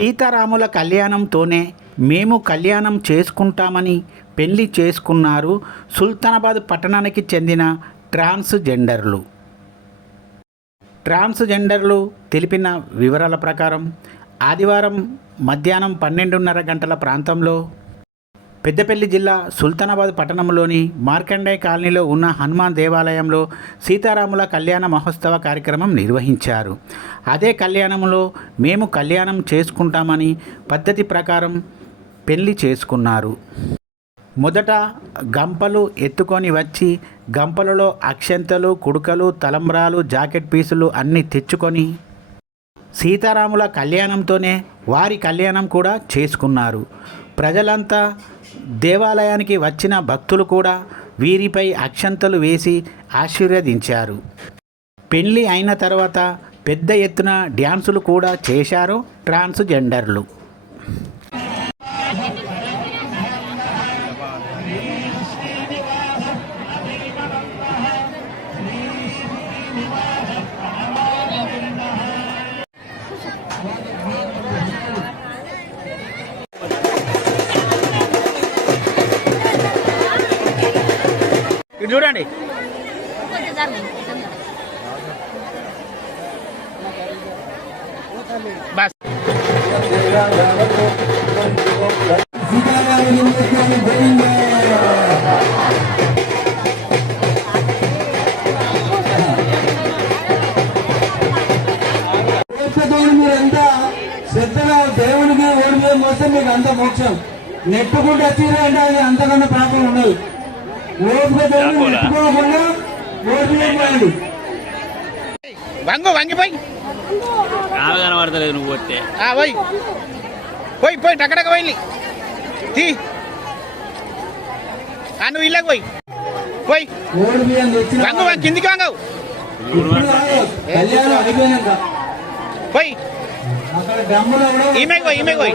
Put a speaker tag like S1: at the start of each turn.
S1: సీతారాముల కళ్యాణంతోనే మేము కళ్యాణం చేసుకుంటామని పెళ్ళి చేసుకున్నారు సుల్తానాబాద్ పట్టణానికి చెందిన ట్రాన్స్జెండర్లు. ట్రాన్స్జెండర్లు తెలిపిన వివరాల ప్రకారం ఆదివారం మధ్యాహ్నం పన్నెండున్నర గంటల ప్రాంతంలో పెద్దపల్లి జిల్లా సుల్తానాబాద్ పట్టణంలోని మార్కండే కాలనీలో ఉన్న హనుమాన్ దేవాలయంలో సీతారాముల కళ్యాణ మహోత్సవ కార్యక్రమం నిర్వహించారు. అదే కళ్యాణంలో మేము కళ్యాణం చేసుకుంటామని పద్ధతి ప్రకారం పెళ్ళి చేసుకున్నారు. మొదట గంపలు ఎత్తుకొని వచ్చి గంపలలో అక్షంతలు కుడుకలు తలంబ్రాలు జాకెట్ పీసులు అన్నీ తెచ్చుకొని సీతారాముల కళ్యాణంతోనే వారి కళ్యాణం కూడా చేసుకున్నారు. ప్రజలంతా దేవాలయానికి వచ్చిన భక్తులు కూడా వీరిపై అక్షంతలు వేసి ఆశీర్వదించారు. పెళ్ళి అయిన తర్వాత పెద్ద ఎత్తున డ్యాన్సులు కూడా చేశారు ట్రాన్స్జెండర్లు. ఇటు చూడండి. బస్.
S2: మీరంతా శ్రద్ధగా దేవునికి ఓడిపోయే మోస్తే మీకు అంత మోక్షం. నెట్టుకుంటే వచ్చిర్రు అంటే అది అంతకన్నా పాపం ఉండదు.
S1: వంగు వంగిపోయి
S3: ఆమె కనబడతలేదు నువ్వు
S1: ఆ, పోయి. పోయి పోయి టక్కడక పోయి తీ. ఆ, నువ్వు ఇళ్ళకి పోయి. పోయి. వంగు కిందికి వంగవు పోయి. ఈమెకి పోయి ఈమెకి పోయి.